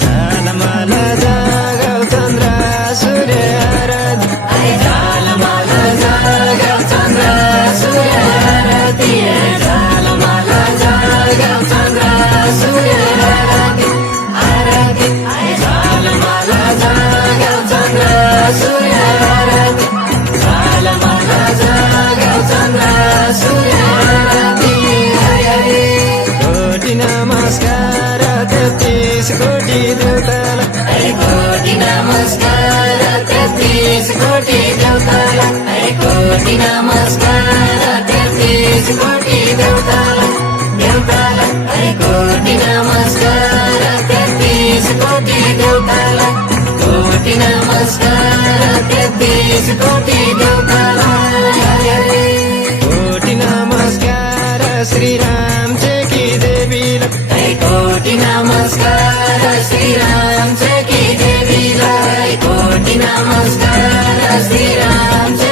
झाला मला जागाव चंद्रा सूर्य आराधी झाला मला जागाव चंद्रा सूर्य आराधी झाला मला जागाव चंद्रा सूर्य आराधी आराधी झाला मला जागाव चंद्रा सूर्य आराधी झाला मला जागाव चंद्रा सूर्य आराधी कोटी नमस्कार 33 कोटी देवताला कोटी नमस्कार 33 कोटी देवताला कोटी नमस्कार 33 कोटी देवताला देवताला कोटी नमस्कार 33 कोटी देवताला कोटी नमस्कार 33 कोटी देवताला कोटी नमस्कार श्रीरामचे की देवीला कोटी नमस्कार श्रीरामचे की देवीला कोटी नमस्कार श्रीरामचे